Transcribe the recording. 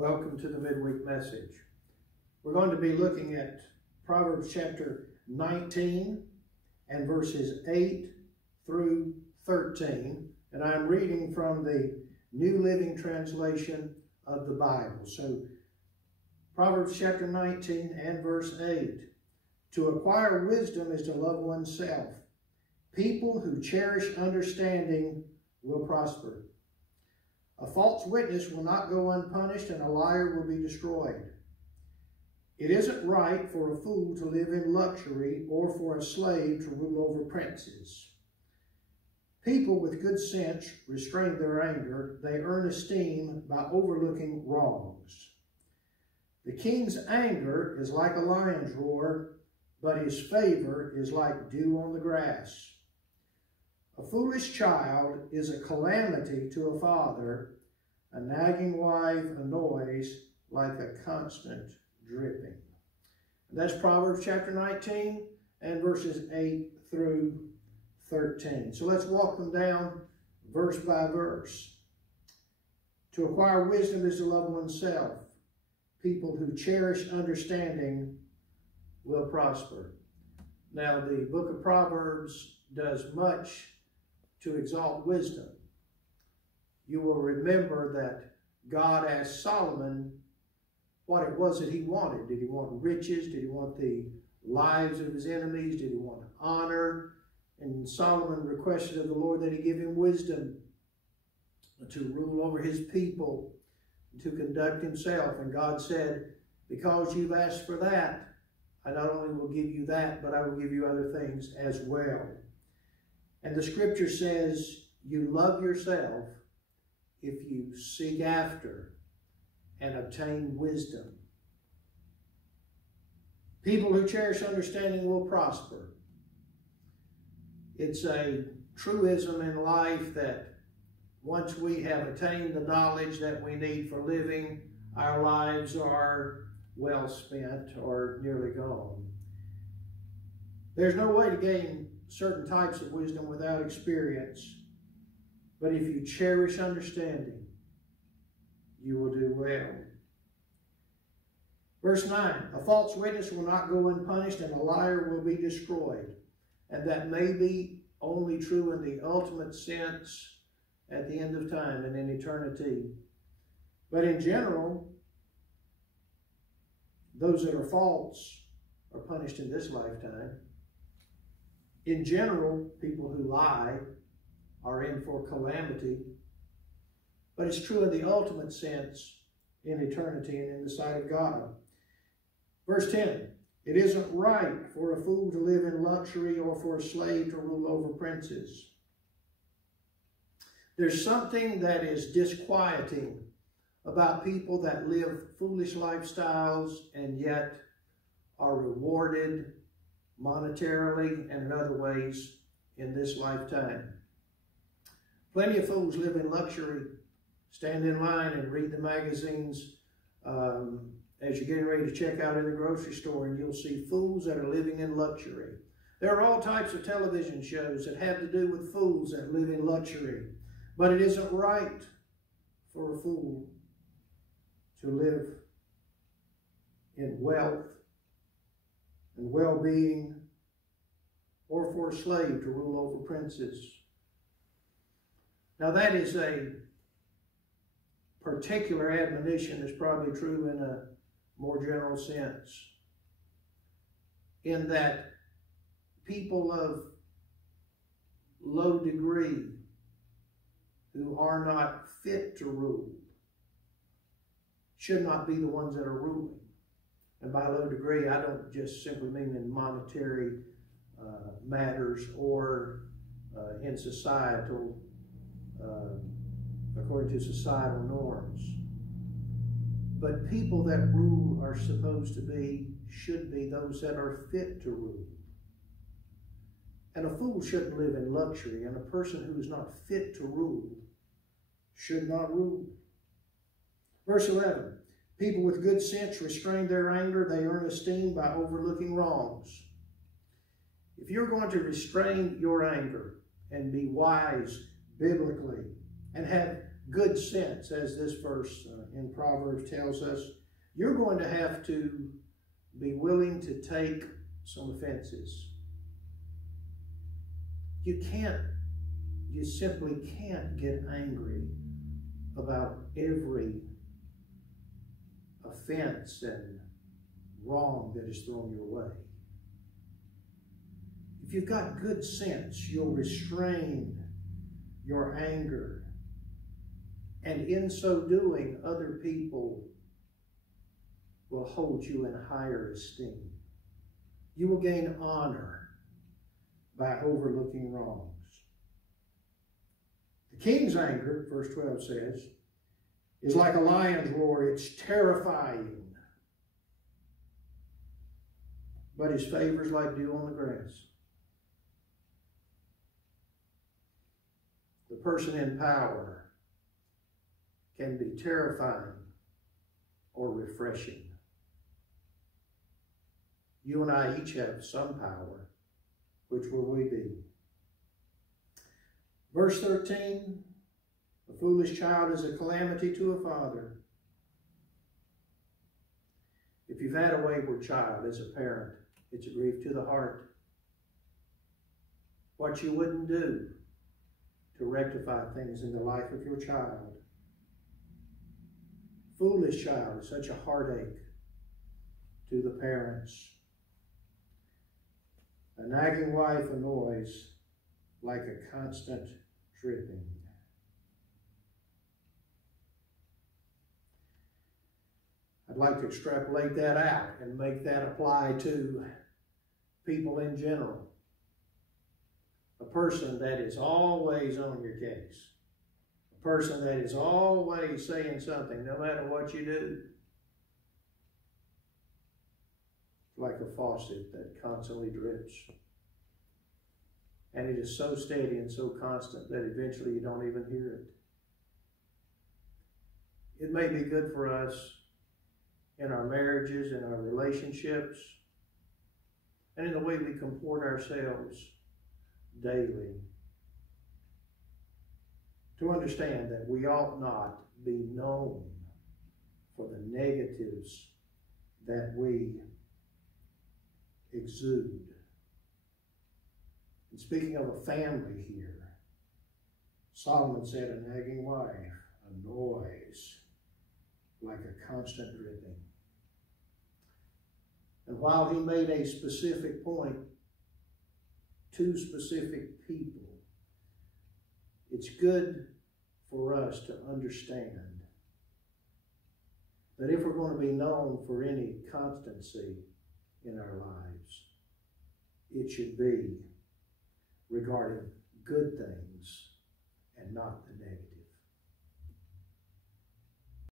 Welcome to the midweek message. We're going to be looking at Proverbs chapter 19 and verses 8 through 13. And I'm reading from the New Living Translation of the Bible. So Proverbs chapter 19 and verse 8. To acquire wisdom is to love oneself. People who cherish understanding will prosper. A false witness will not go unpunished, and a liar will be destroyed. It isn't right for a fool to live in luxury or for a slave to rule over princes. People with good sense restrain their anger. They earn esteem by overlooking wrongs. The king's anger is like a lion's roar, but his favor is like dew on the grass. A foolish child is a calamity to a father. A nagging wife annoys like a constant dripping. And that's Proverbs chapter 19 and verses 8 through 13. So let's walk them down verse by verse. To acquire wisdom is to love oneself. People who cherish understanding will prosper. Now, the book of Proverbs does much to exalt wisdom. You will remember that God asked Solomon what it was that he wanted. Did he want riches? Did he want the lives of his enemies? Did he want honor? And Solomon requested of the Lord that he give him wisdom to rule over his people, to conduct himself. And God said, because you've asked for that, I not only will give you that, but I will give you other things as well. And the scripture says, you love yourself if you seek after and obtain wisdom. People who cherish understanding will prosper. It's a truism in life that once we have attained the knowledge that we need for living, our lives are well spent or nearly gone. There's no way to gain certain types of wisdom without experience. But if you cherish understanding, you will do well. Verse 9, a false witness will not go unpunished, and a liar will be destroyed. And that may be only true in the ultimate sense at the end of time and in eternity. But in general, those that are false are punished in this lifetime. In general, people who lie are in for calamity. But it's true in the ultimate sense in eternity and in the sight of God. Verse 10, it isn't right for a fool to live in luxury or for a slave to rule over princes. There's something that is disquieting about people that live foolish lifestyles and yet are rewarded monetarily and in other ways in this lifetime. Plenty of fools live in luxury, stand in line and read the magazines as you're getting ready to check out in the grocery store, and you'll see fools that are living in luxury. There are all types of television shows that have to do with fools that live in luxury. But it isn't right for a fool to live in wealth and well-being, or for a slave to rule over princes. Now that is a particular admonition that's probably true in a more general sense, in that people of low degree who are not fit to rule should not be the ones that are ruling. And by low degree, I don't just simply mean in monetary matters or in societal, according to societal norms. But people that rule are supposed to be, should be those that are fit to rule. And a fool shouldn't live in luxury, and a person who is not fit to rule should not rule. Verse 11, people with good sense restrain their anger. They earn esteem by overlooking wrongs. If you're going to restrain your anger and be wise biblically and have good sense, as this verse in Proverbs tells us, you're going to have to be willing to take some offenses. You simply can't get angry about every offense and wrong that is thrown your way. If you've got good sense, you'll restrain your anger. And in so doing, other people will hold you in higher esteem. You will gain honor by overlooking wrongs. The king's anger, verse 12 says, is like a lion's roar. It's terrifying. But his favor is like dew on the grass. The person in power can be terrifying or refreshing. You and I each have some power. Which will we be? Verse 13, a foolish child is a calamity to a father. If you've had a wayward child as a parent, it's a grief to the heart. What you wouldn't do to rectify things in the life of your child. Foolish child is such a heartache to the parents. A nagging wife annoys like a constant dripping. I'd like to extrapolate that out and make that apply to people in general. A person that is always on your case. A person that is always saying something, no matter what you do. Like a faucet that constantly drips. And it is so steady and so constant that eventually you don't even hear it. It may be good for us in our marriages, in our relationships, and in the way we comport ourselves daily, to understand that we ought not be known for the negatives that we exude. And speaking of a family here, Solomon said a nagging wife annoys like a constant dripping. And while he made a specific point to specific people, it's good for us to understand that if we're going to be known for any constancy in our lives, it should be regarding good things and not the negative.